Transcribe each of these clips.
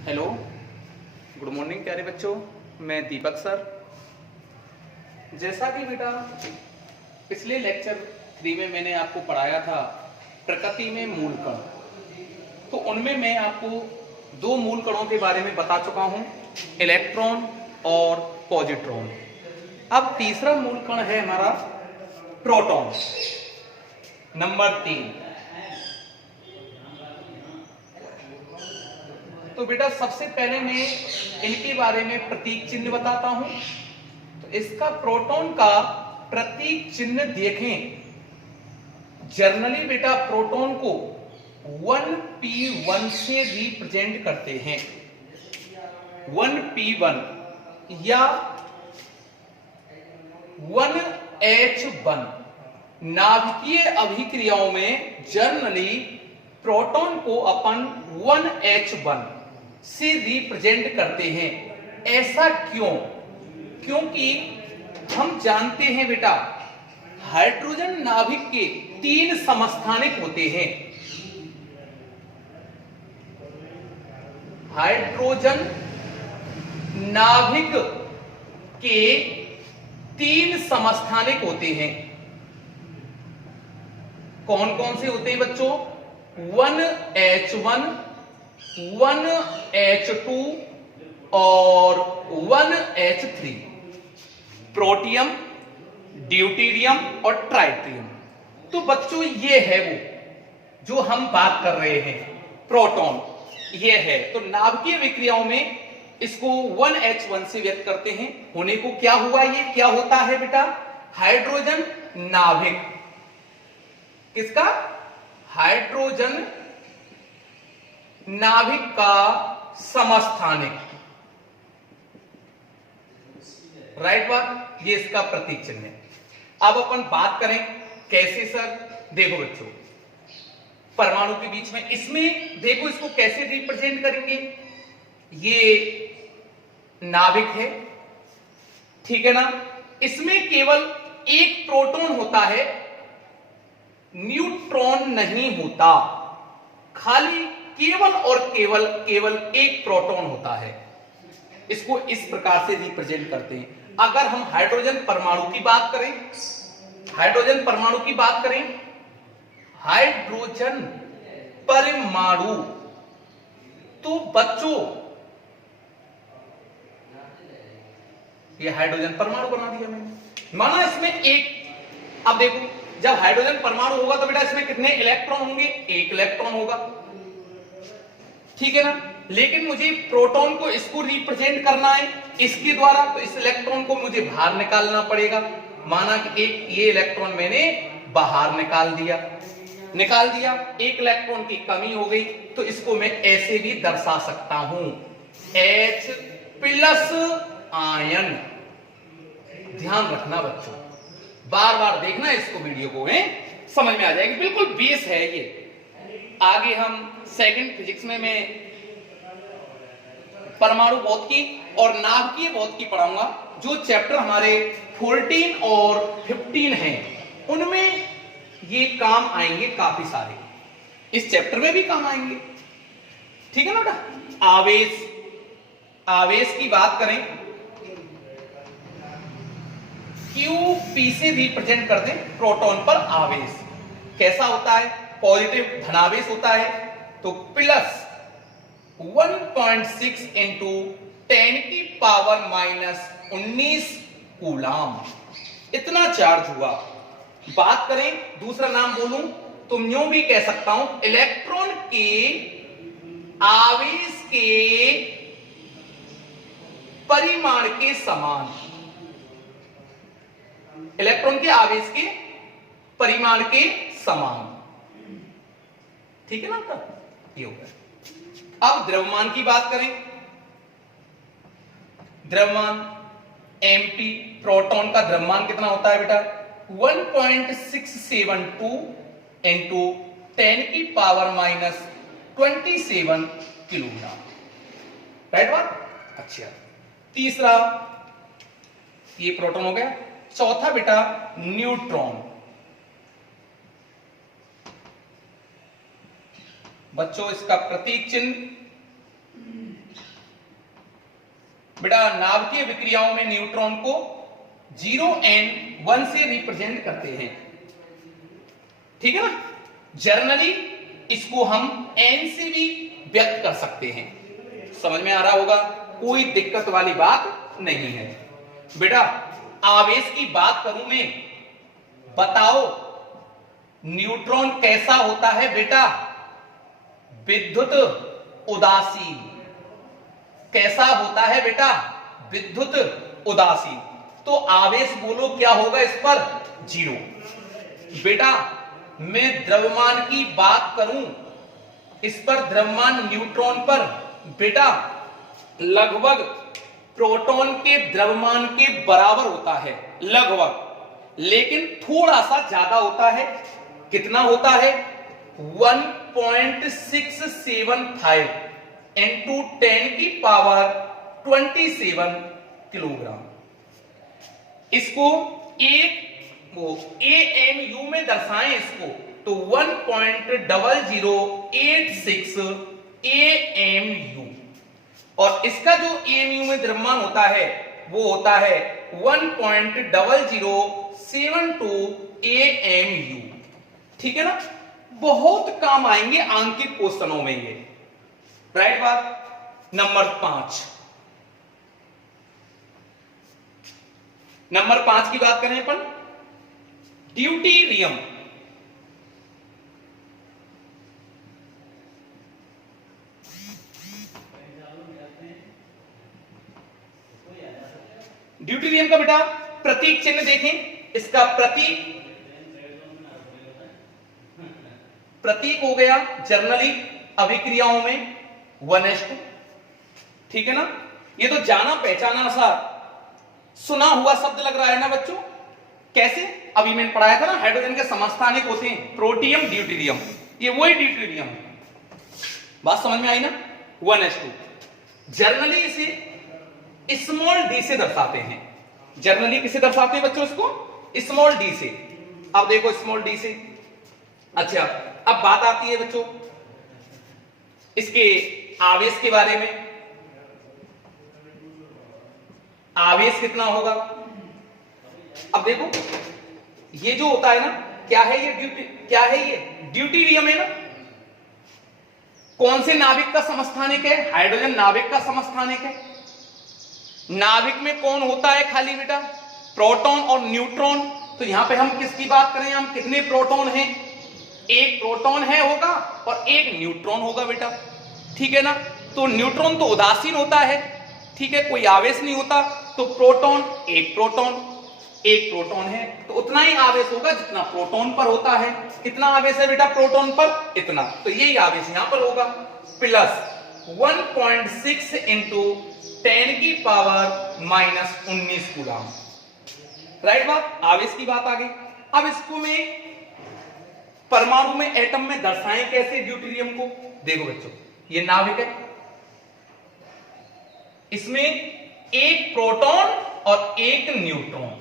Hello, good morning प्यारे बच्चों। मैं दीपक सर। जैसा कि बेटा पिछले लेक्चर 3 में मैंने आपको पढ़ाया था प्रकृति में मूल कण, तो उनमें मैं आपको दो मूल कणों के बारे में बता चुका हूं, इलेक्ट्रॉन और पॉजिट्रॉन। अब तीसरा मूल कण है हमारा प्रोटॉन, नंबर 3। तो बेटा सबसे पहले मैं इनके बारे में प्रतीक चिन्ह बताता हूं। तो इसका प्रोटॉन का प्रतीक चिन्ह देखें। जनरली बेटा प्रोटॉन को 1p1 से रिप्रेजेंट करते हैं, 1p1 या 1h1। नाभिकीय अभिक्रियाओं में जनरली प्रोटॉन को अपन 1h1 से रिप्रेजेंट करते हैं। ऐसा क्यों? क्योंकि हम जानते हैं बेटा हाइड्रोजन नाभिक के 3 समस्थानिक होते हैं। हाइड्रोजन नाभिक के 3 समस्थानिक होते हैं। कौन कौन से होते हैं बच्चों? 1h1, 1h2 और 1h3। प्रोटियम, ड्यूटेरियम और ट्राइटियम। तो बच्चों ये है वो जो हम बात कर रहे हैं, प्रोटॉन ये है। तो नाभिकीय विक्रियाओं में इसको 1h1 से व्यक्त करते हैं। होने को क्या हुआ? ये क्या होता है बेटा? हाइड्रोजन नाभिक। किसका? हाइड्रोजन नाभिक का समस्थानिक। राइट बात, ये इसका प्रतीक चिन्ह है। अब अपन बात करें कैसे सर? देखो बच्चों, परमाणु के बीच में इसमें देखो इसको कैसे रिप्रेजेंट करेंगे। ये नाभिक है, ठीक है ना? इसमें केवल एक प्रोटॉन होता है, न्यूट्रॉन नहीं होता। खाली केवल और केवल एक प्रोटॉन होता है। इसको इस प्रकार से रिप्रेजेंट करते हैं। अगर हम हाइड्रोजन परमाणु की बात करें, हाइड्रोजन परमाणु की बात करें, हाइड्रोजन परमाणु, तो बच्चों ये हाइड्रोजन परमाणु बना दिया मैंने, माना इसमें एक। अब देखो जब हाइड्रोजन परमाणु होगा तो बेटा इसमें कितने इलेक्ट्रॉन होंगे? एक इलेक्ट्रॉन होगा, ठीक है ना? लेकिन मुझे प्रोटॉन को इसको रिप्रेजेंट करना है इसके द्वारा, तो इस इलेक्ट्रॉन को मुझे बाहर निकालना पड़ेगा। माना कि एक ये इलेक्ट्रॉन मैंने बाहर निकाल दिया, एक इलेक्ट्रॉन की कमी हो गई, तो इसको मैं ऐसे भी दर्शा सकता हूं, H+ आयन। ध्यान रखना बच्चों, बार बार देखना इसको, वीडियो को है, समझ में आ जाएगी। बिल्कुल बेस है ये। आगे हम सेकंड फिजिक्स में मैं परमाणु भौतिकी और नाभिकीय भौतिकी पढ़ाऊंगा। जो चैप्टर हमारे 14 और 15 हैं उनमें ये काम आएंगे काफी सारे, इस चैप्टर में भी काम आएंगे, ठीक है ना बेटा? आवेश की बात करें, Qp से रिप्रेजेंट कर दें प्रोटॉन पर आवेश। कैसा होता है? पॉजिटिव धनावेश होता है, तो प्लस 1.6 इंटू 10⁻⁻19 कूलाम, इतना चार्ज हुआ। बात करें, दूसरा नाम बोलूं तो यूं भी कह सकता हूं, इलेक्ट्रॉन के आवेश के परिमाण के समान, इलेक्ट्रॉन के आवेश के परिमाण के समान, ठीक है ना? तब ये हो गया। अब द्रव्यमान की बात करें, द्रव्यमान Mt, प्रोटॉन का द्रव्यमान कितना होता है बेटा? 1.672 इंटू 10⁻⁻27 किलोग्राम। राइट बात? अच्छा, तीसरा ये प्रोटॉन हो गया। चौथा बेटा न्यूट्रॉन। बच्चों इसका प्रतीक चिन्ह बेटा नाभिकीय विक्रियाओं में न्यूट्रॉन को 0 n 1 से रिप्रेजेंट करते हैं, ठीक है ना। जर्नली इसको हम n से भी व्यक्त कर सकते हैं। समझ में आ रहा होगा, कोई दिक्कत वाली बात नहीं है। बेटा आवेश की बात करूं मैं, बताओ न्यूट्रॉन कैसा होता है बेटा? विद्युत उदासीन। कैसा होता है बेटा? विद्युत उदासीन। तो आवेश बोलो क्या होगा इस पर? 0। बेटा मैं द्रव्यमान की बात करूं, इस पर द्रव्यमान न्यूट्रॉन पर बेटा लगभग प्रोटॉन के द्रव्यमान के बराबर होता है, लगभग, लेकिन थोड़ा सा ज्यादा होता है। कितना होता है? 1.675 into 10 की पावर 27 किलोग्राम। इसको एक वो AMU में दर्शाएं इसको तो 1.0086 AMU, और इसका जो AMU में द्रव्यमान होता है वो होता है 1.0072 AMU, ठीक है ना। बहुत काम आएंगे आंकिक क्वेश्चनों में ये, राइट बात। नंबर 5 की बात करें अपन, ड्यूटेरियम। ड्यूटेरियम का बेटा प्रतीक चिन्ह देखें, इसका प्रतीक हो गया जर्नली अभिक्रियाओं में 1s2, ठीक है ना। ये तो जाना पहचाना सा सुना हुआ शब्द लग रहा है ना बच्चों। कैसे? अभी मैंने पढ़ाया था ना, हाइड्रोजन के समस्थानिक होते हैं प्रोटियम ड्यूटेरियम, ये वही ड्यूटेरियम है। बात समझ में आई ना? 1s2। जर्नली इसे स्मॉल डी से दर्शाते हैं। जर्नली किसे दर्शाते हैं बच्चों? इसको स्मॉल डी से। अब देखो स्मॉल डी से। अच्छा अब बात आती है बच्चों इसके आवेश के बारे में। आवेश कितना होगा? अब देखो ये जो होता है ना, क्या है ये? क्या है ये? ड्यूटेरियम है ना। कौन से नाभिक का समस्थानिक है? हाइड्रोजन नाभिक का समस्थानिक है। नाभिक में कौन होता है खाली बेटा? प्रोटॉन और न्यूट्रॉन। तो यहां पे हम किसकी बात करें? हम कितने प्रोटॉन हैं? एक प्रोटॉन है होगा और एक न्यूट्रॉन होगा बेटा, ठीक है ना। तो न्यूट्रॉन तो उदासीन होता है, ठीक है, कोई आवेश नहीं होता। तो प्रोटॉन एक प्रोटॉन है तो उतना ही आवेश होगा जितना प्रोटॉन पर होता है। कितना आवेश है बेटा प्रोटॉन पर? इतना। तो यही आवेश यहां पर होगा, प्लस 1.6 इंटू 10 की पावर -19 कूलम, राइट बात। आवेश की बात आ गई। अब इसको मैं परमाणु में, एटम में दर्शाएं कैसे ड्यूटेरियम को? देखो बच्चों ये नाभिक है, इसमें एक प्रोटॉन और एक न्यूट्रॉन,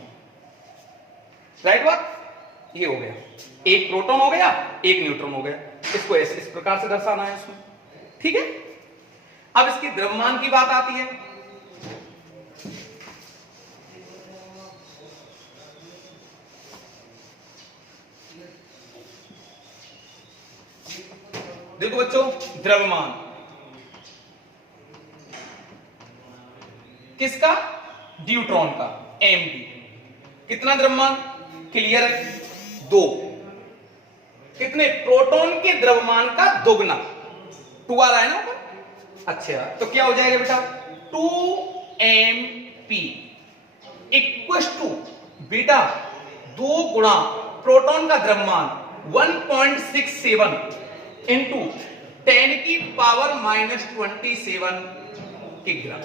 राइट बात। ये हो गया, एक प्रोटॉन हो गया एक न्यूट्रॉन हो गया। इसको ऐसे इस प्रकार से दर्शाना है इसमें, ठीक है। अब इसके द्रव्यमान की बात आती है। देखो बच्चों द्रव्यमान किसका? ड्यूट्रॉन का, Md। कितना द्रव्यमान? क्लियर है, 2। कितने? प्रोटॉन के द्रव्यमान का दोगुना, 2 आ रहा है ना ऊपर। अच्छा तो क्या हो जाएगा बेटा? 2mp इक्वल टू बेटा 2 गुणा प्रोटॉन का द्रव्यमान 1.67 इंटू 10 की पावर -27 किग्रा,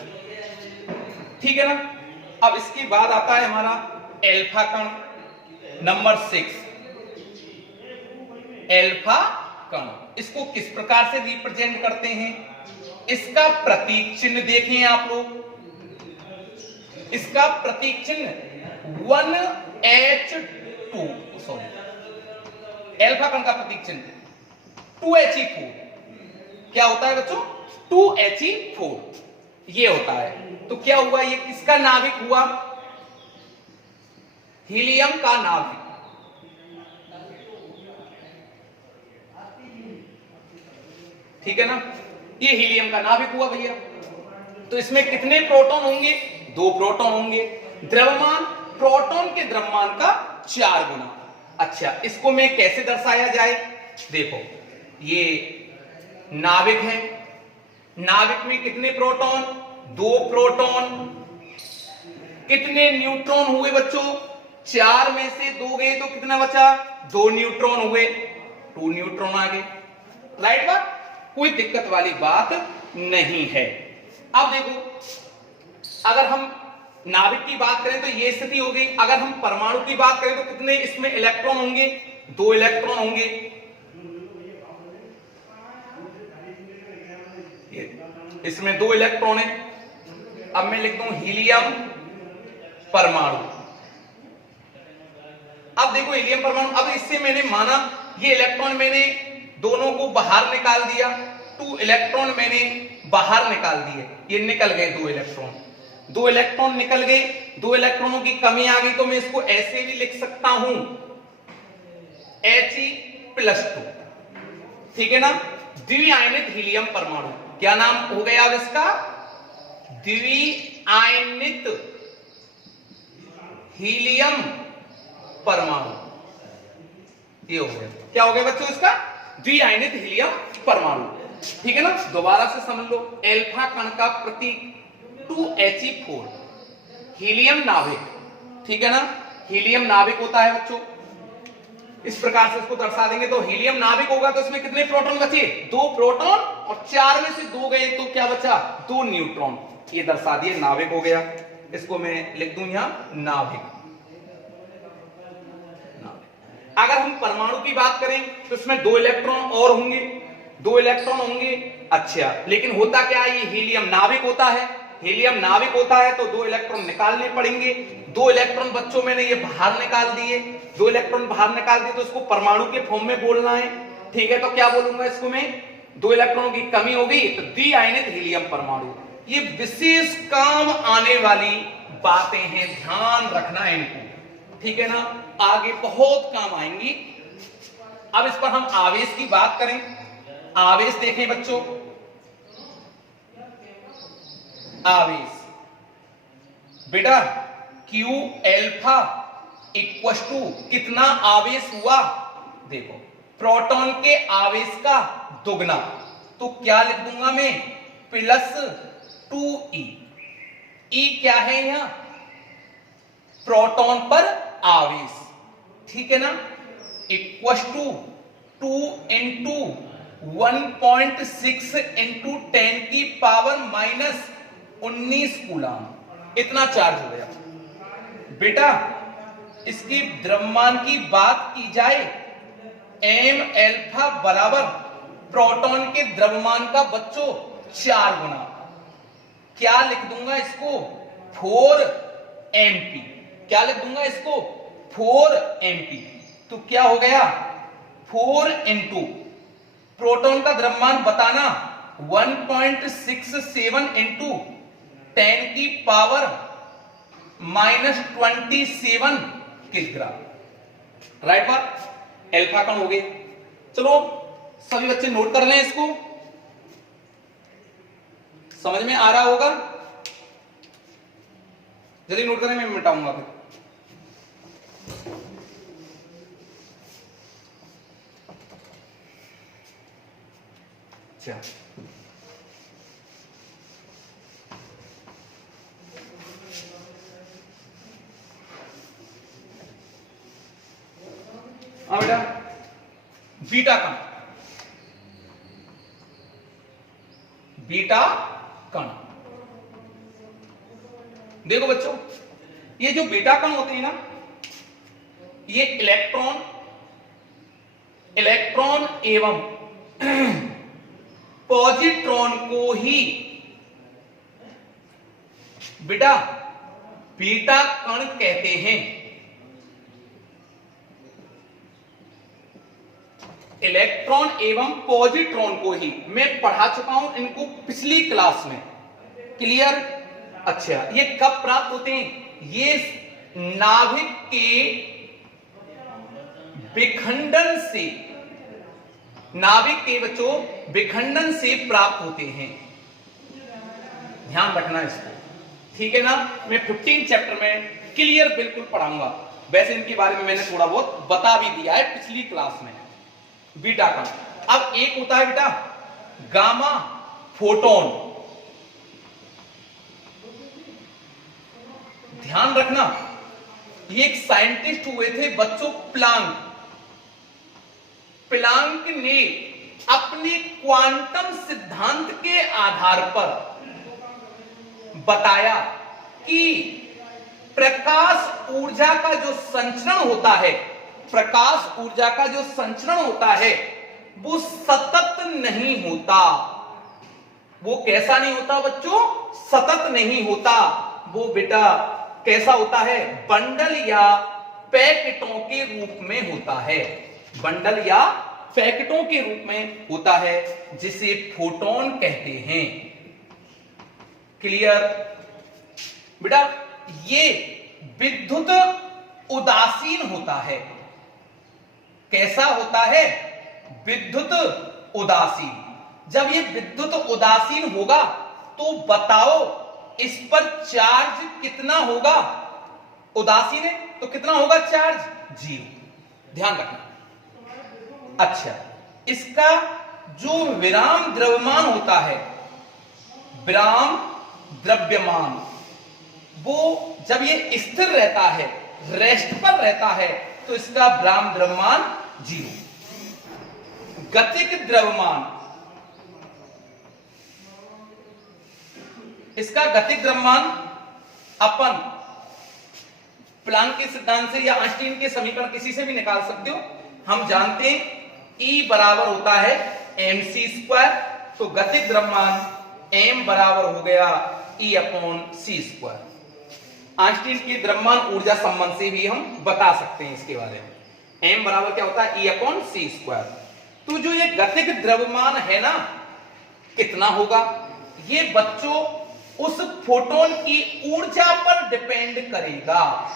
ठीक है ना। अब इसके बाद आता है हमारा एल्फा कण, नंबर 6 एल्फा कण। इसको किस प्रकार से रिप्रेजेंट करते हैं? इसका प्रतीक चिन्ह देखें आप लोग। इसका प्रतीक चिन्ह 1H2, सॉरी एल्फा कण का प्रतीक चिन्ह 2He4। क्या होता है बच्चों? 2He4 ये होता है। तो क्या हुआ, ये किसका नाभिक हुआ, हीलियम का नाभिक। ठीक है ना, ये हीलियम का नाभिक हुआ भैया। तो इसमें कितने प्रोटॉन होंगे, 2 प्रोटॉन होंगे। द्रव्यमान प्रोटॉन के द्रव्यमान का 4 गुना। अच्छा, इसको मैं कैसे दर्शाया जाए, देखो ये नाभिक है, नाभिक में कितने प्रोटॉन, 2 प्रोटॉन। कितने न्यूट्रॉन हुए बच्चों, 4 में से 2 गए तो कितना बचा, 2 न्यूट्रॉन हुए, 2 न्यूट्रॉन आ गए। राइट बात, कोई दिक्कत वाली बात नहीं है। अब देखो, अगर हम नाभिक की बात करें तो ये स्थिति हो गई। अगर हम परमाणु की बात करें तो कितने इसमें इलेक्ट्रॉन होंगे, 2 इलेक्ट्रॉन होंगे। इसमें 2 इलेक्ट्रॉन है। अब मैं लिख दूं हीलियम परमाणु। अब देखो हीलियम परमाणु, अब इससे मैंने माना ये इलेक्ट्रॉन मैंने दोनों को बाहर निकाल दिया, 2 इलेक्ट्रॉन मैंने बाहर निकाल दिए, ये निकल गए 2 इलेक्ट्रॉन। 2 इलेक्ट्रॉन निकल गए, 2 इलेक्ट्रॉनों की कमी आ गई, तो मैं इसको ऐसे भी लिख सकता हूं He+2। ठीक है ना, द्विआयनित हीलियम परमाणु। क्या नाम हो गया अब इसका, द्विआयनित हीलियम परमाणु। ये हो गया, क्या हो गया बच्चों इसका, द्विआयनित हीलियम परमाणु। ठीक है ना, दोबारा से समझ लो, अल्फा कण का प्रतीक 2He4, हीलियम नाभिक। ठीक है ना, हीलियम नाभिक होता है बच्चों, इस प्रकार से इसको दर्शा देंगे। तो हीलियम नाभिक होगा तो इसमें कितने प्रोटॉन बचे, 2 प्रोटॉन, और 4 में से 2 गए तो क्या बचा, 2 न्यूट्रॉन। ये दर्शा दिए, नाभिक हो गया। इसको मैं लिख दूं यहां नाभिक। अगर हम परमाणु की बात करें तो इसमें 2 इलेक्ट्रॉन और होंगे, 2 इलेक्ट्रॉन होंगे। अच्छा, लेकिन होता क्या है, ये हीलियम नाभिक होता है, हीलियम नाभिक होता है तो 2 इलेक्ट्रॉन निकालने पड़ेंगे। 2 इलेक्ट्रॉन बच्चों मैंने ये बाहर निकाल दिए, 2 इलेक्ट्रॉन बाहर निकाल दिए, तो इसको परमाणु के फॉर्म में बोलना है। ठीक है, तो क्या बोलूंगा इसको मैं, 2 इलेक्ट्रॉनों की कमी होगी तो द्विआयनित हीलियम परमाणु। ये विशेष काम आने वाली बातें हैं, ध्यान रखना है इनको। ठीक है ना, आगे बहुत काम आएंगी। अब इस पर हम आवेश की बात करें, आवेश देखें बच्चों, आवेश बेटा Q अल्फा इक्वल टू कितना आवेश हुआ, देखो प्रोटॉन के आवेश का दुगना, तो क्या लिख दूंगा मैं, +2E। E क्या है यहां, प्रोटॉन पर आवेश। ठीक है ना, equal to 2 into 1.6 into 10⁻⁻19 coulomb, इतना चार्ज हो गया। बेटा इसकी द्रव्यमान की बात की जाए, m अल्फा बराबर प्रोटॉन के द्रव्यमान का बच्चों 4 गुना। क्या लिख दूंगा इसको, 4 mp। क्या लिख दूंगा इसको, 4 mp। तो क्या हो गया, 4 इंटू प्रोटॉन का द्रव्यमान बताना 1.67 इंटू 10⁻⁻27 किलोग्राम। राइट बात, अल्फा कण हो गए। चलो सभी बच्चे नोट कर लें, इसको समझ में आ रहा होगा, जल्दी नोट करें, मैं मिटाऊंगा फिर। अच्छा, बेटा बीटा कण, बीटा कण देखो बच्चों, ये जो बीटा कण होते हैं ना, ये इलेक्ट्रॉन एवं पॉजिट्रॉन को ही बेटा बीटा कण कहते हैं। इलेक्ट्रॉन एवं पॉजिट्रॉन को ही मैं पढ़ा चुका हूं इनको पिछली क्लास में, क्लियर। अच्छा, ये कब प्राप्त होते हैं? ये नाभिक के विखंडन से, नाभिक के बच्चों विखंडन से प्राप्त होते हैं। ध्यान रखना इसको, ठीक है ना। मैं 15 चैप्टर में क्लियर बिल्कुल पढ़ाऊंगा। वैसे इनके बारे में मैंने थोड़ा बहुत बता भी दिया है पिछली क्लास में। बीटा का अब एक होता है बेटा गामा फोटोन। ध्यान रखना, ये एक साइंटिस्ट हुए थे बच्चों, प्लांक। प्लांक ने अपने क्वांटम सिद्धांत के आधार पर बताया कि प्रकाश ऊर्जा का जो संचरण होता है, प्रकाश ऊर्जा का जो संचरण होता है वो सतत नहीं होता। वो कैसा नहीं होता बच्चों? सतत नहीं होता। वो बेटा कैसा होता है? बंडल या पैकेटों के रूप में होता है। बंडल या पैकेटों के रूप में होता है, जिसे फोटोन कहते हैं। क्लियर बेटा? ये विद्युत उदासीन होता है। कैसा होता है? विद्युत उदासीन। जब ये विद्युत उदासीन होगा तो बताओ इस पर चार्ज कितना होगा? उदासीन है तो कितना होगा चार्ज? 0। ध्यान रखना। अच्छा, इसका जो विराम द्रव्यमान होता है, विराम द्रव्यमान, वो जब ये स्थिर रहता है, रेस्ट पर रहता है, तो इसका विराम द्रव्यमान 0। गतिक द्रव्यमान, इसका गतिक द्रव्यमान अपन प्लांक के सिद्धांत से या आइंस्टीन के समीकरण किसी से भी निकाल सकते हो। हम जानते हैं E बराबर होता है mc², तो गतिक द्रव्यमान m बराबर हो गया E/c²। आइंस्टीन की द्रव्यमान ऊर्जा संबंध से भी हम बता सकते हैं इसके बारे में। m बराबर क्या होता है? E/c²। तो जो ये गतिक द्रव्यमान है ना, कितना होगा? ये बच्चों उस फोटोन की ऊर्जा पर डिपेंड करेगा।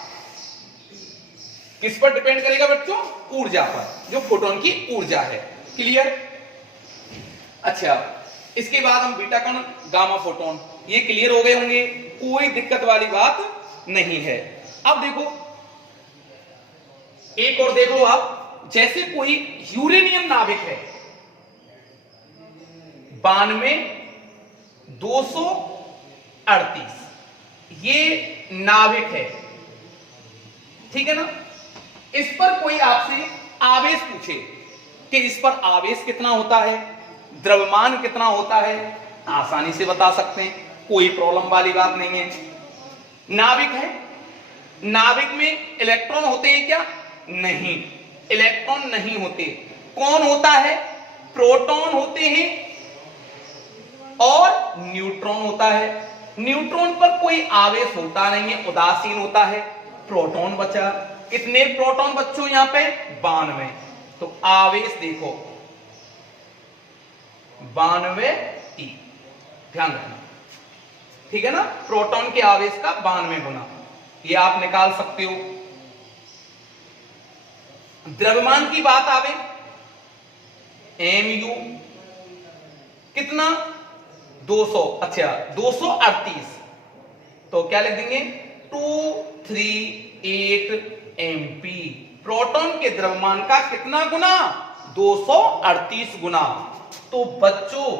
किस पर डिपेंड करेगा बच्चों? ऊर्जा पर, जो फोटोन की ऊर्जा है। क्लियर? अच्छा, इसके बाद हम बीटा कण, गामा फोटोन, ये क्लियर हो गए होंगे, कोई दिक्कत वाली बात नहीं है। अब देखो, एक और देख लो आप, जैसे कोई यूरेनियम नाभिक है 92,238, ये नाभिक है, ठीक है ना। इस पर कोई आपसे आवेश पूछे कि इस पर आवेश कितना होता है, द्रव्यमान कितना होता है, आसानी से बता सकते हैं, कोई प्रॉब्लम वाली बात नहीं है। नाभिक है, नाभिक में इलेक्ट्रॉन होते हैं क्या? नहीं, इलेक्ट्रॉन नहीं होते। कौन होता है? प्रोटॉन होते हैं और न्यूट्रॉन होता है। न्यूट्रॉन पर कोई आवेश होता नहीं है, उदासीन होता है। प्रोटॉन बचा, कितने प्रोटॉन बच्चों यहां पे? 92। तो आवेश देखो 92 E, ध्यान रखना, ठीक है ना। प्रोटॉन के आवेश का 92 गुना, ये आप निकाल सकते हो। द्रव्यमान की बात आवे, mu कितना? 200, अच्छा 238, तो क्या लिख देंगे? 238 mp। प्रोटॉन के द्रव्यमान का कितना गुना? 238 गुना। तो बच्चों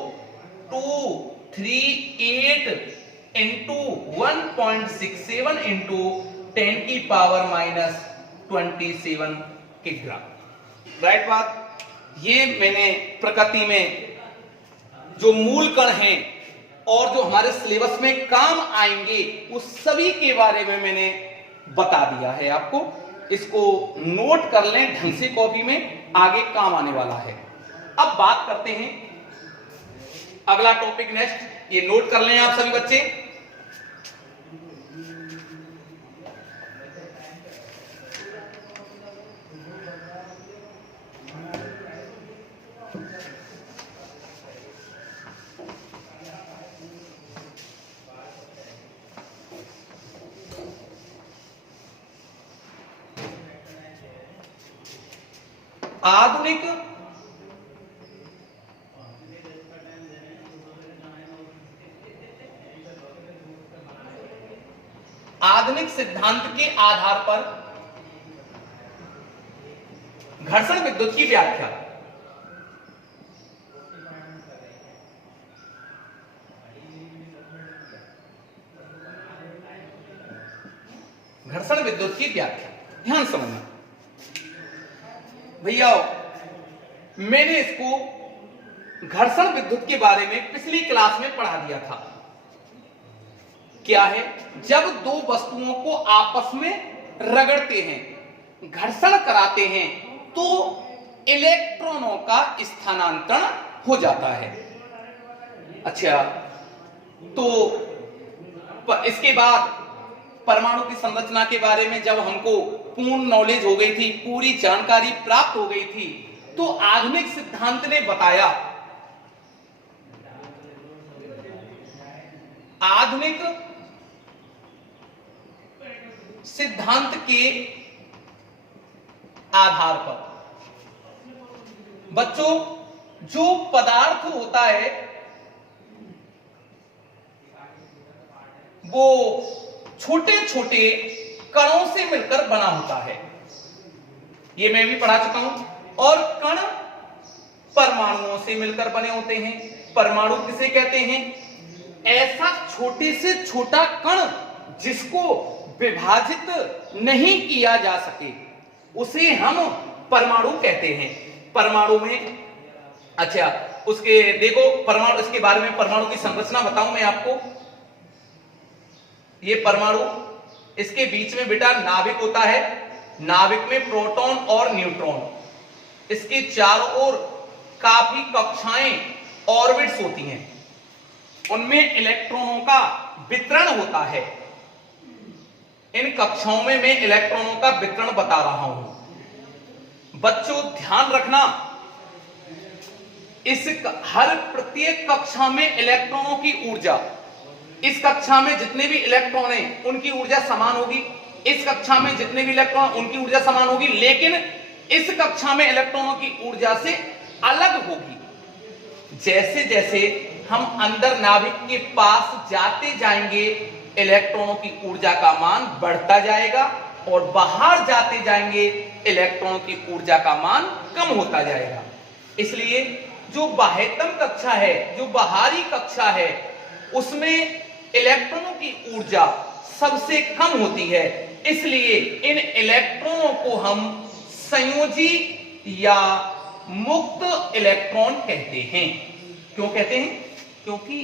238 इंटू 1.67 इंटू 10 की पावर -27 किग्रा। राइट बात। ये मैंने प्रकृति में जो मूल कण हैं और जो हमारे सिलेबस में काम आएंगे उस सभी के बारे में मैंने बता दिया है आपको। इसको नोट कर लें ढंग से कॉपी में, आगे काम आने वाला है। अब बात करते हैं अगला टॉपिक नेक्स्ट, ये नोट कर लें आप सभी बच्चे। आधुनिक सिद्धांत के आधार पर घर्षण विद्युत की व्याख्या। घर्षण विद्युत की व्याख्या ध्यान समझना भैया, मैंने इसको घर्षण विद्युत के बारे में पिछली क्लास में पढ़ा दिया था। क्या है? जब दो वस्तुओं को आपस में रगड़ते हैं, घर्षण कराते हैं, तो इलेक्ट्रॉनों का स्थानांतरण हो जाता है। अच्छा, तो इसके बाद परमाणु की संरचना के बारे में जब हमको पूर्ण नॉलेज हो गई थी, पूरी जानकारी प्राप्त हो गई थी, तो आधुनिक सिद्धांत ने बताया, आधुनिक सिद्धांत के आधार पर बच्चों जो पदार्थ होता है वो छोटे छोटे कणों से मिलकर बना होता है। ये मैं भी पढ़ा चुका हूं। और कण परमाणुओं से मिलकर बने होते हैं। परमाणु किसे कहते हैं? ऐसा छोटे से छोटा कण जिसको विभाजित नहीं किया जा सके, उसे हम परमाणु कहते हैं। परमाणु में अच्छा, उसके देखो परमाणु, इसके बारे में परमाणु की संरचना बताऊं मैं आपको। ये परमाणु, इसके बीच में बेटा नाभिक होता है। नाभिक में प्रोटॉन और न्यूट्रॉन, इसके चारों ओर काफी कक्षाएं, ऑर्बिट्स होती हैं, उनमें इलेक्ट्रॉनों का वितरण होता है। इन कक्षाओं में मैं इलेक्ट्रॉनों का वितरण बता रहा हूं। बच्चों ध्यान रखना, इस हर प्रत्येक कक्षा में इलेक्ट्रॉनों की ऊर्जा, इस कक्षा में जितने भी इलेक्ट्रॉन हैं उनकी ऊर्जा समान होगी, इस कक्षा में जितने भी इलेक्ट्रॉन उनकी ऊर्जा समान होगी, लेकिन इस कक्षा में इलेक्ट्रॉनों की ऊर्जा से अलग होगी। जैसे जैसे हम अंदर नाभिक के पास जाते जाएंगे, इलेक्ट्रॉनों की ऊर्जा का मान बढ़ता जाएगा, और बाहर जाते जाएंगे इलेक्ट्रॉनों की ऊर्जा का मान कम होता जाएगा। इसलिए जो बाह्यतम कक्षा है, जो बाहरी कक्षा है, उसमें इलेक्ट्रॉनों की ऊर्जा सबसे कम होती है। इसलिए इन इलेक्ट्रॉनों को हम संयोजी या मुक्त इलेक्ट्रॉन कहते हैं। क्यों कहते हैं? क्योंकि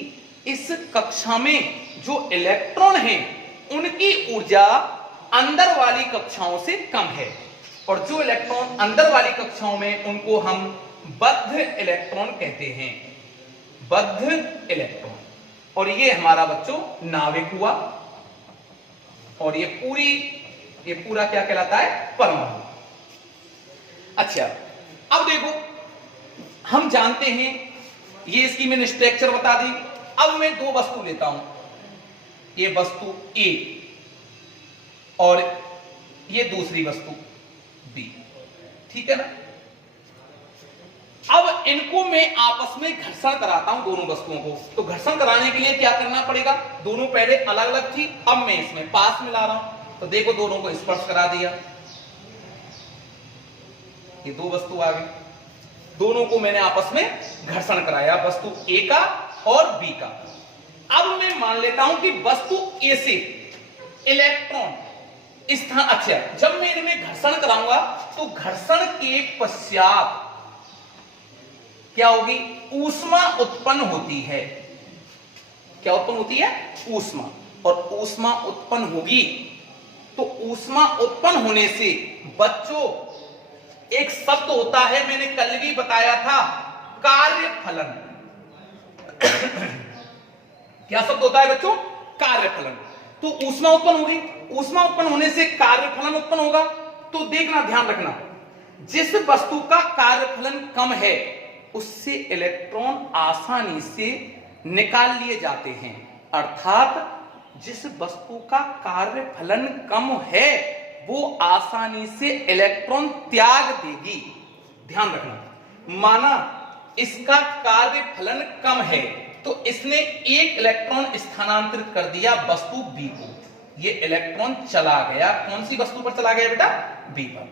इस कक्षा में जो इलेक्ट्रॉन हैं उनकी ऊर्जा अंदर वाली कक्षाओं से कम है, और जो इलेक्ट्रॉन अंदर वाली कक्षाओं में उनको हम बद्ध इलेक्ट्रॉन कहते हैं। बद्ध इलेक्ट्रॉन। और ये हमारा बच्चों नाभिक हुआ, और ये पूरा क्या कहलाता है? परमाणु। अच्छा, अब देखो, हम जानते हैं, ये इसकी मैंने स्ट्रक्चर बता दी। अब मैं दो वस्तु लेता हूं, ये वस्तु ए और ये दूसरी वस्तु बी, ठीक है ना? अब इनको मैं आपस में घर्षण कराता हूं, दोनों वस्तुओं को। तो घर्षण कराने के लिए क्या करना पड़ेगा? दोनों पहले अलग अलग थी, अब मैं इसमें पास मिला रहा हूं। तो देखो, दोनों को स्पर्श करा दिया, ये दो वस्तु आ गई, दोनों को मैंने आपस में घर्षण कराया, वस्तु ए का और बी का। अब मैं मान लेता हूं कि वस्तु ए से इलेक्ट्रॉन स्थान, अच्छा, जब मैं इनमें घर्षण कराऊंगा तो घर्षण के पश्चात क्या होगी? ऊष्मा उत्पन्न होती है। क्या उत्पन्न होती है? ऊष्मा। और ऊष्मा उत्पन्न होगी तो ऊष्मा उत्पन्न होने से बच्चों एक शब्द होता है, मैंने कल भी बताया था, कार्यफलन। क्या शब्द होता है बच्चों? कार्यफलन। तो ऊष्मा उत्पन्न होगी, ऊष्मा उत्पन्न होने से कार्यफलन उत्पन्न होगा। तो देखना, ध्यान रखना, जिस वस्तु का कार्यफलन कम है उससे इलेक्ट्रॉन आसानी से निकाल लिए जाते हैं। अर्थात जिस वस्तु का कार्यफलन कम है वो आसानी से इलेक्ट्रॉन त्याग देगी। ध्यान रखना, माना इसका कार्य फलन कम है तो इसने एक इलेक्ट्रॉन स्थानांतरित कर दिया वस्तु बी को, ये इलेक्ट्रॉन चला गया, कौन सी वस्तु पर चला गया बेटा, बी पर,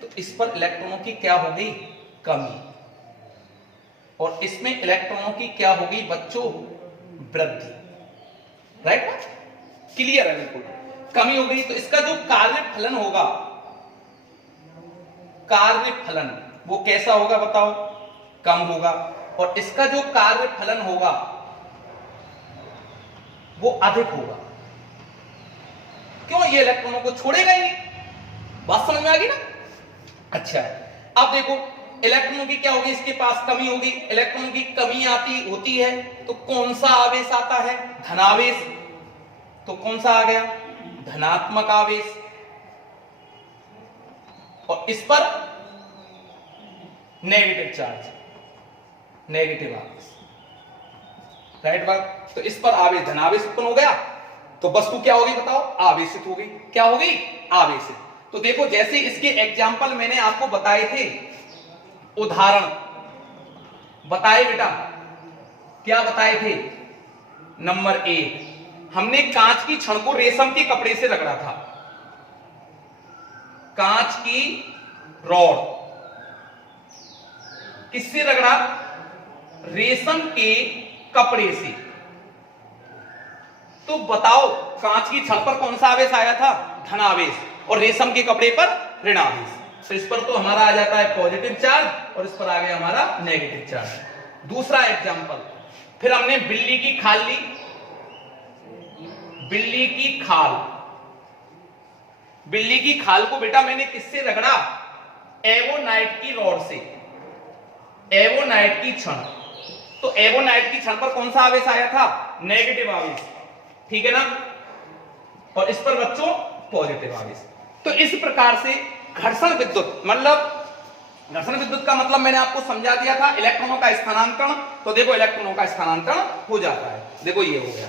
तो इस पर इलेक्ट्रॉनों की क्या हो गई, कमी, और इसमें इलेक्ट्रॉनों की क्या होगी बच्चों, वृद्धि। राइट, क्लियर है बिल्कुल, कमी हो गई, तो इसका जो कार्य फलन होगा, कार्य फलन वो कैसा होगा बताओ, कम होगा, और इसका जो कार्य फलन होगा वो अधिक होगा। क्यों, ये इलेक्ट्रॉनों को छोड़ेगा ही नहीं, बात समझ में आ गई ना। अच्छा, अब देखो इलेक्ट्रॉनों की क्या होगी, इसके पास कमी होगी, इलेक्ट्रॉनों की कमी आती होती है तो कौन सा आवेश आता है, धनावेश, तो कौन सा आ गया, धनात्मक आवेश, और इस पर नेगेटिव चार्ज, नेगेटिव आवेश। राइट बात, तो इस पर आवेश, धनावेश उत्पन्न हो गया, तो वस्तु क्या होगी बताओ, आवेशित होगी, क्या होगी, आवेशित। तो देखो जैसे इसके एग्जाम्पल मैंने आपको बताए थे, उदाहरण बताए बेटा, क्या बताए थे, नंबर 1 हमने कांच की छड़ को रेशम के कपड़े से रगड़ा था, कांच की रॉड किससे रगड़ा, रेशम के कपड़े से, तो बताओ कांच की छड़ पर कौन सा आवेश आया था, धनावेश, और रेशम के कपड़े पर ऋणावेश, तो इस पर तो हमारा आ जाता है पॉजिटिव चार्ज और इस पर आ गया हमारा नेगेटिव चार्ज। दूसरा एग्जांपल, फिर हमने बिल्ली की खाल ली, बिल्ली की खाल, बिल्ली की खाल को बेटा मैंने किससे रगड़ा, एवोनाइट की रॉड से, एवोनाइट की छड़, तो एवोनाइट की छड़ पर कौन सा आवेश आया था, नेगेटिव आवेश, ठीक है ना, और इस पर बच्चों पॉजिटिव आवेश। तो इस प्रकार से घर्षण विद्युत, मतलब घर्षण विद्युत का मतलब मैंने आपको समझा दिया था, इलेक्ट्रॉनों का स्थानांतरण, तो देखो इलेक्ट्रॉनों का स्थानांतरण हो जाता है, देखो ये हो गया,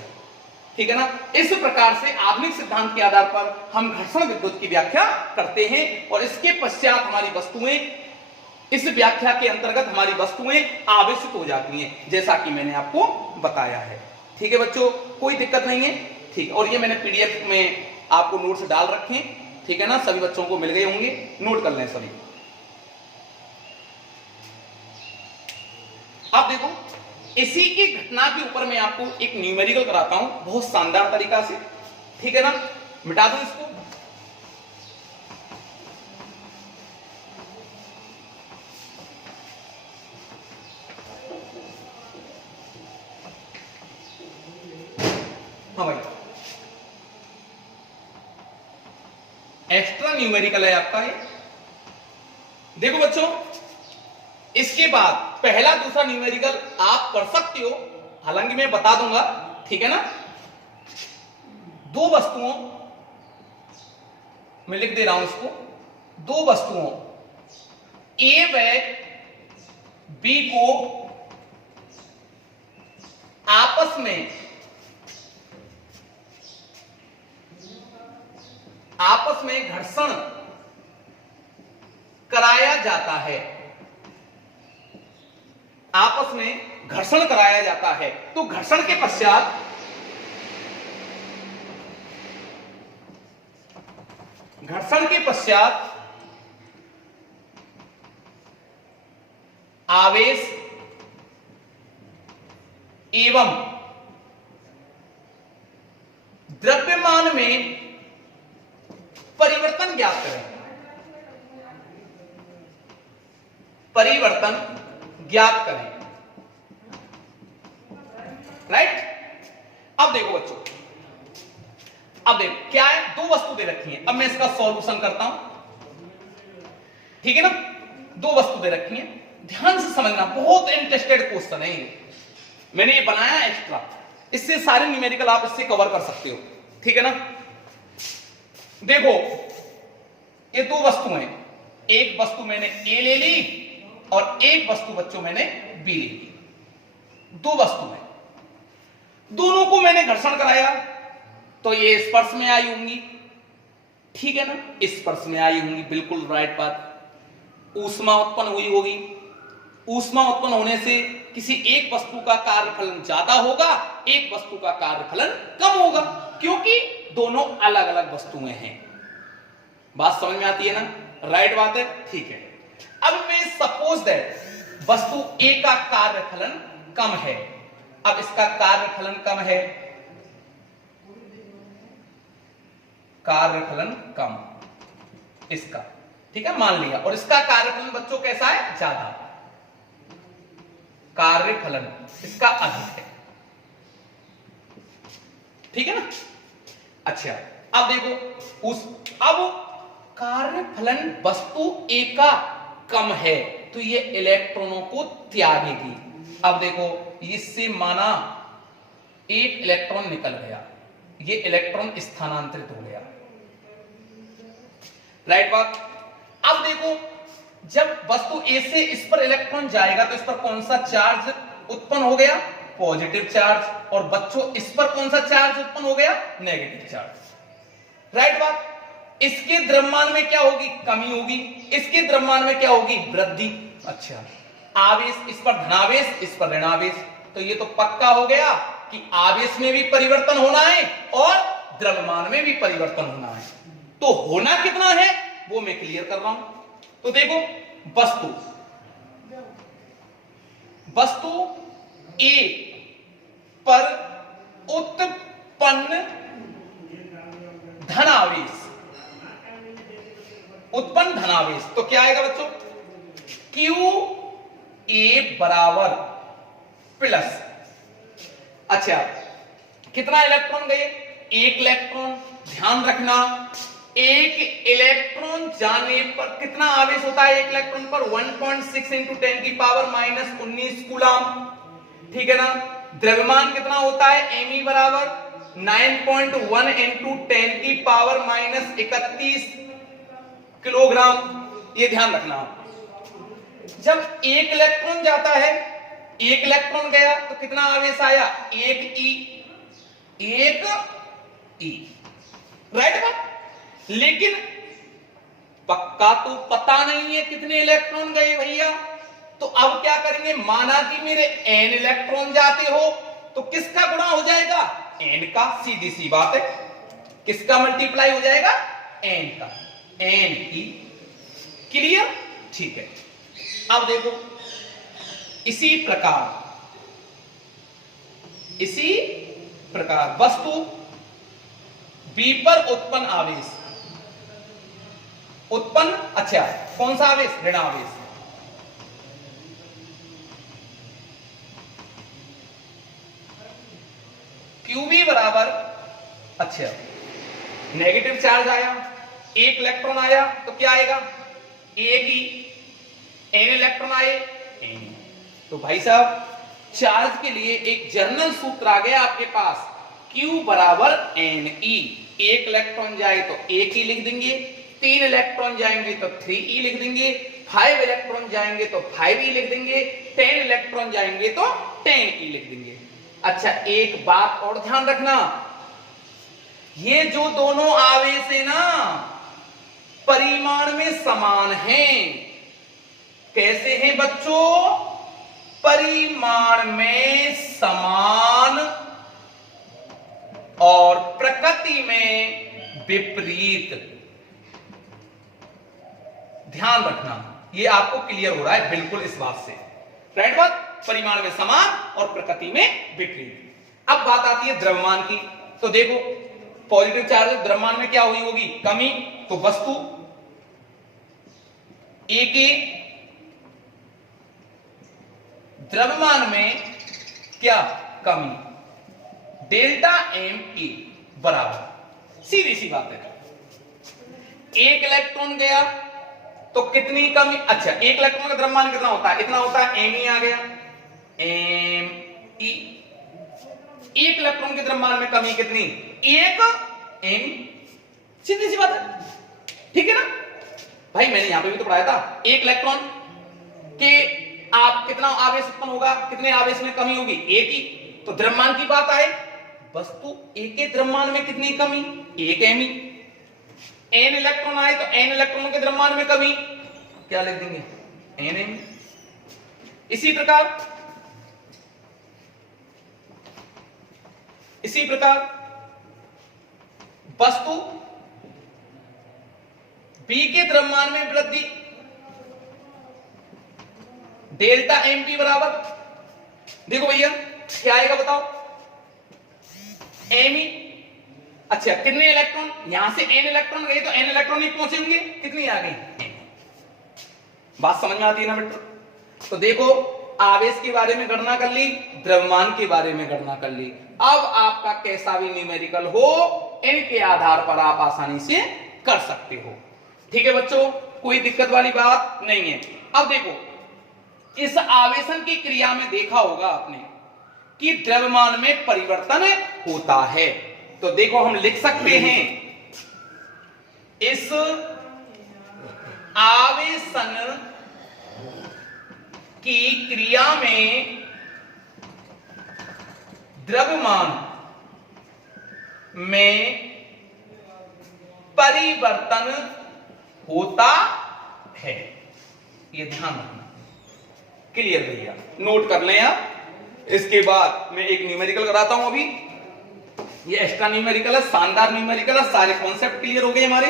ठीक है ना। इस प्रकार से आधुनिक सिद्धांत के आधार पर हम घर्षण विद्युत की व्याख्या करते हैं, और इसके पश्चात हमारी वस्तुएं, इस व्याख्या के अंतर्गत हमारी वस्तुएं आवेशित हो जाती हैं, जैसा कि मैंने आपको बताया है। ठीक है बच्चों, कोई दिक्कत नहीं है, ठीक, और ये मैंने पीडीएफ में आपको नोट्स डाल रखे हैं, ठीक है ना, सभी बच्चों को मिल गए होंगे, नोट कर लें सभी। अब देखो इसी की घटना के ऊपर मैं आपको एक न्यूमेरिकल कराता हूं, बहुत शानदार तरीका से, ठीक है ना, मिटा दो इसको। हाँ भाई, एक्स्ट्रा न्यूमेरिकल है आपका ये। देखो बच्चों, इसके बाद पहला दूसरा न्यूमेरिकल आप कर सकते हो, हालांकि मैं बता दूंगा, ठीक है ना। दो वस्तुओं, मैं लिख दे रहा हूं इसको, दो वस्तुओं ए व बी को आपस में घर्षण कराया जाता है, आपस में घर्षण कराया जाता है, तो घर्षण के पश्चात आवेश एवं द्रव्यमान में परिवर्तन ज्ञात करें, परिवर्तन ज्ञात करें। राइट, अब देखो बच्चों, अब देखो क्या है, दो वस्तु दे रखी है, अब मैं इसका सॉल्यूशन करता हूं, ठीक है ना। दो वस्तु दे रखी है, ध्यान से समझना, बहुत इंटरेस्टेड क्वेश्चन है, मैंने ये बनाया एक्स्ट्रा, इससे सारे न्यूमेरिकल आप इससे कवर कर सकते हो, ठीक है ना। देखो ये दो वस्तुएं, एक वस्तु मैंने ए ले ली और एक वस्तु बच्चों मैंने बी ले ली, दो वस्तुएं, दोनों को मैंने घर्षण कराया, तो ये स्पर्श में आई होंगी, ठीक है ना, स्पर्श में आई होंगी, बिल्कुल राइट बात। ऊष्मा उत्पन्न हुई होगी। ऊष्मा उत्पन्न होने से किसी एक वस्तु का कार्यफलन ज्यादा होगा, एक वस्तु का कार्यफलन कम होगा, क्योंकि दोनों अलग अलग वस्तुएं हैं। बात समझ में आती है ना? राइट बात है, ठीक है। अब मैं सपोज दैट वस्तु ए का कार्यफलन कम है। अब इसका कार्यफलन कम है, कार्यफलन कम इसका, ठीक है, मान लिया। और इसका कार्यफलन बच्चों कैसा है? ज्यादा। कार्यफलन इसका अधिक है, ठीक है ना? अच्छा, अब देखो अब कार्यफलन वस्तु ए का कम है तो ये इलेक्ट्रॉनों को त्यागेगी। अब देखो, इससे माना एक इलेक्ट्रॉन निकल गया, ये इलेक्ट्रॉन स्थानांतरित हो गया, राइट बात। अब देखो, जब वस्तु ए से इस पर इलेक्ट्रॉन जाएगा तो इस पर कौन सा चार्ज उत्पन्न हो गया? Positive charge. और बच्चों इस पर कौन सा चार्ज उत्पन्न हो गया? नेगेटिव चार्ज, राइट बात। इसके द्रव्यमान में क्या होगी? कमी होगी। इसके द्रव्यमान में क्या होगी? वृद्धि। अच्छा, आवेश, इस पर धनावेश, इस पर ऋणावेश, तो ये तो पक्का हो गया कि आवेश में भी परिवर्तन होना है और द्रव्यमान में भी परिवर्तन होना है। तो होना कितना है वो मैं क्लियर कर रहा हूं। तो देखो, वस्तु ए पर उत्पन्न धनावेश तो क्या आएगा बच्चों? क्यू ए बराबर प्लस, अच्छा, कितना इलेक्ट्रॉन गए? एक इलेक्ट्रॉन। ध्यान रखना, एक इलेक्ट्रॉन जाने पर कितना आवेश होता है? एक इलेक्ट्रॉन पर 1.6 इंटू 10 की पावर माइनस 19 कूलम, ठीक है ना? द्रव्यमान कितना होता है? एमई बराबर 9.1 इंटू 10 की पावर माइनस 31 किलोग्राम। ये ध्यान रखना। जब एक इलेक्ट्रॉन जाता है, एक इलेक्ट्रॉन गया तो कितना आवेश आया? एक ई, राइट बात। लेकिन पक्का तो पता नहीं है कितने इलेक्ट्रॉन गए भैया। तो अब क्या करेंगे? माना कि मेरे n इलेक्ट्रॉन जाते हो तो किसका गुणा हो जाएगा? n का। सीधी सी बात है, किसका मल्टीप्लाई हो जाएगा? n का। n की। क्लियर? ठीक है। अब देखो, इसी प्रकार वस्तु बी पर उत्पन्न आवेश, अच्छा, कौन सा आवेश? ऋणावेश। क्यूबी बराबर, अच्छा, नेगेटिव चार्ज आया, एक इलेक्ट्रॉन आया तो क्या आएगा? एक ही। एन इलेक्ट्रॉन आए, एन। तो भाई साहब, चार्ज के लिए एक जर्नल सूत्र आ गया आपके पास, Q बराबर एन ई। एक इलेक्ट्रॉन जाए तो एक ही लिख देंगे, 3 इलेक्ट्रॉन जाएंगे तो 3e लिख देंगे, 5 इलेक्ट्रॉन जाएंगे तो 5e लिख देंगे, 10 इलेक्ट्रॉन जाएंगे तो 10e लिख देंगे। अच्छा, एक बात और ध्यान रखना, ये जो दोनों आवेश है ना, परिमाण में समान हैं। कैसे हैं बच्चों? परिमाण में समान और प्रकृति में विपरीत। ध्यान रखना, ये आपको क्लियर हो रहा है बिल्कुल इस बात से, राइट बात। परिमाण में समान और प्रकृति में विपरीत। अब बात आती है द्रव्यमान की। तो देखो, पॉजिटिव चार्ज द्रव्यमान में क्या हुई होगी? कमी। तो वस्तु ए के द्रव्यमान में क्या? कमी। डेल्टा एम ए बराबर, सीधी सी बात है, एक इलेक्ट्रॉन गया तो कितनी कमी? अच्छा, एक इलेक्ट्रॉन का द्रव्यमान कितना होता है? इतना होता है, एम ई आ गया, एम ई। एक इलेक्ट्रॉन के द्रव्यमान में कमी कितनी? एक एम। सीधी सी बात है, ठीक है ना भाई? मैंने यहां पे भी तो पढ़ाया था, एक इलेक्ट्रॉन के आप कितना आवेश उत्पन्न होगा, कितने आवेश में कमी होगी? एक ही। तो द्रव्यमान की बात आए, वस्तु एक के द्रव्यमान में कितनी कमी? एक एम। एन इलेक्ट्रॉन आए तो एन इलेक्ट्रॉनों के द्रव्यमान में कमी क्या लिख देंगे, Na। इसी प्रकार वस्तु B के द्रव्यमान में वृद्धि, डेल्टा एमपी बराबर, देखो भैया क्या आएगा बताओ, एमई। अच्छा कितने इलेक्ट्रॉन, यहां से एन इलेक्ट्रॉन गए तो एन इलेक्ट्रॉन नहीं पहुंचेंगे, कितनी आ गई, बात समझ में आती है ना बेटा। तो देखो आवेश के बारे में गणना कर ली, द्रव्यमान के बारे में गणना कर ली। अब आपका कैसा भी न्यूमेरिकल हो, इनके आधार पर आप आसानी से कर सकते हो। ठीक है बच्चों, कोई दिक्कत वाली बात नहीं है। अब देखो इस आवेशन की क्रिया में देखा होगा आपने कि द्रव्यमान में परिवर्तन होता है। तो देखो हम लिख सकते हैं इस आवेशन की क्रिया में द्रव्यमान में परिवर्तन होता है, ये ध्यान रखना। क्लियर भैया, नोट कर लें आप। इसके बाद मैं एक न्यूमेरिकल कराता हूं अभी, ये एक्स्ट्रा न्यूमेरिकल है, शानदार न्यूमेरिकल है, सारे कॉन्सेप्ट क्लियर हो गए हमारे।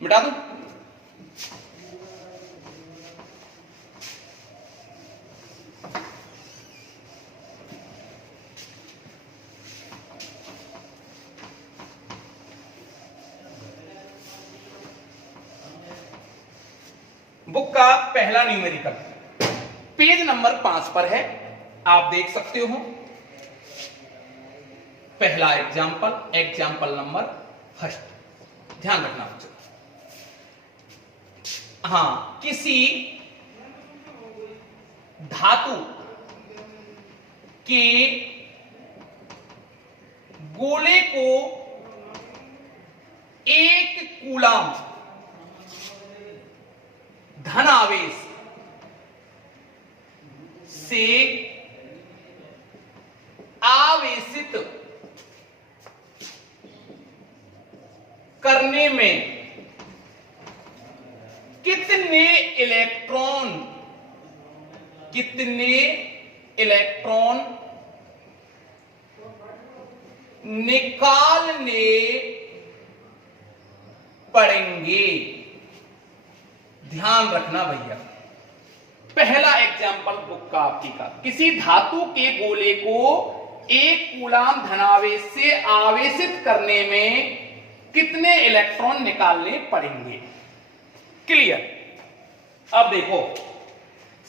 मिटा दूं, बुक का पहला न्यूमेरिकल पेज नंबर 5 पर है, आप देख सकते हो। पहला एग्जाम्पल नंबर फर्स्ट, ध्यान रखना बच्चों। हाँ, किसी धातु के गोले को 1 कूलाम धन आवेश से आवेशित करने में कितने इलेक्ट्रॉन निकालने पड़ेंगे। ध्यान रखना भैया, पहला एग्जाम्पल बुक का आपकी का, किसी धातु के गोले को 1 कूलाम धनावेश से आवेशित करने में कितने इलेक्ट्रॉन निकालने पड़ेंगे। क्लियर। अब देखो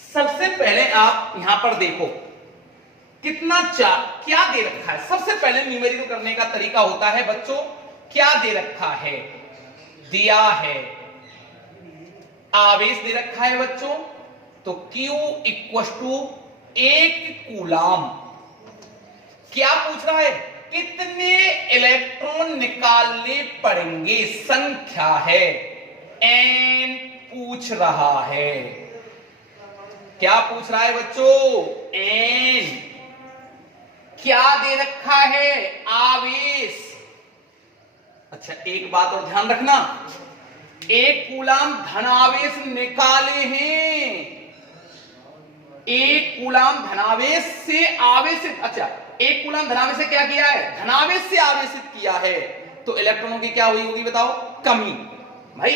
सबसे पहले आप यहां पर देखो कितना क्या दे रखा है। सबसे पहले न्यूमेरिकल करने का तरीका होता है बच्चों, क्या दे रखा है, दिया है आवेश दे रखा है बच्चों, तो Q इक्वल टू 1 कूलाम। क्या पूछ रहा है, कितने इलेक्ट्रॉन निकालने पड़ेंगे, संख्या है, N पूछ रहा है। क्या पूछ रहा है बच्चों, N। क्या दे रखा है, आवेश। अच्छा एक बात और ध्यान रखना, 1 कूलाम धनावेश निकाले हैं, 1 कूलाम धनावेश से आवेशित। अच्छा 1 कूलाम धनावेश से क्या किया है, धनावेश से आवेशित किया है, तो इलेक्ट्रॉनों की क्या हुई होगी बताओ, कमी। भाई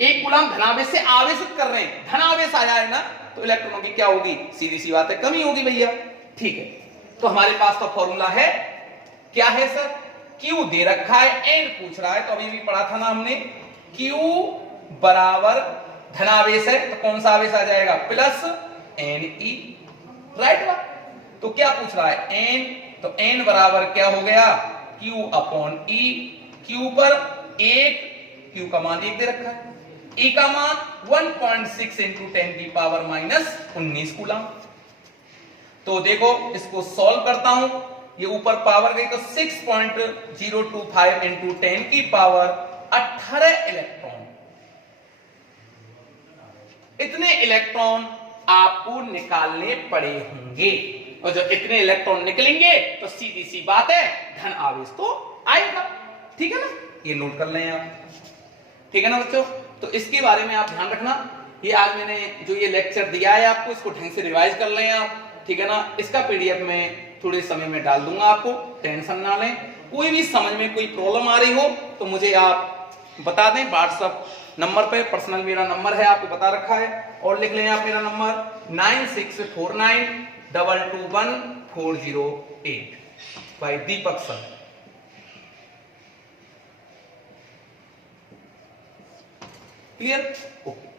1 कूलाम धनावेश से आवेशित कर रहे हैं, धनावेश आया है ना, तो इलेक्ट्रॉनों की क्या होगी, सीधी सी बात है, कमी होगी भैया। ठीक है, तो हमारे पास तो फॉर्मूला है, क्या है सर, Q दे रखा है, N पूछ रहा है, तो अभी भी पढ़ा था ना हमने, Q बराबर धनावेश है तो कौन सा आवेश आ जाएगा, प्लस Ne, राइट बात। तो क्या पूछ रहा है, N, तो N बराबर क्या हो गया, Q अपॉन E। Q पर 1, Q का मान 1 दे रखा है, E का मान 1.6 इंटू 10 की पावर माइनस 19 कूलम। तो देखो इसको सॉल्व करता हूं, ये ऊपर पावर गई तो 6.025 इंटू 10 की पावर 18 इलेक्ट्रॉन। इतने इलेक्ट्रॉन आपको निकालने पड़े होंगे, और जब इतने इलेक्ट्रॉन निकलेंगे तो सीधी सी बात है, धन आवेश तो आएगा। ठीक है ना, ये नोट कर लें आप। ठीक है ना बच्चों, तो इसके बारे में आप ध्यान रखना। ये आज मैंने जो ये लेक्चर दिया है आपको, इसको ढंग से रिवाइज कर लें आप, ठीक है ना। इसका पीडीएफ में थोड़े समय में डाल दूंगा आपको, टेंशन ना लें। कोई भी समझ में कोई प्रॉब्लम आ रही हो तो मुझे आप बता दें व्हाट्सएप नंबर पे, पर्सनल मेरा नंबर है आपको बता रखा है, और लिख लें आप मेरा नंबर 9649221408 भाई दीपक सर। क्लियर? ओके।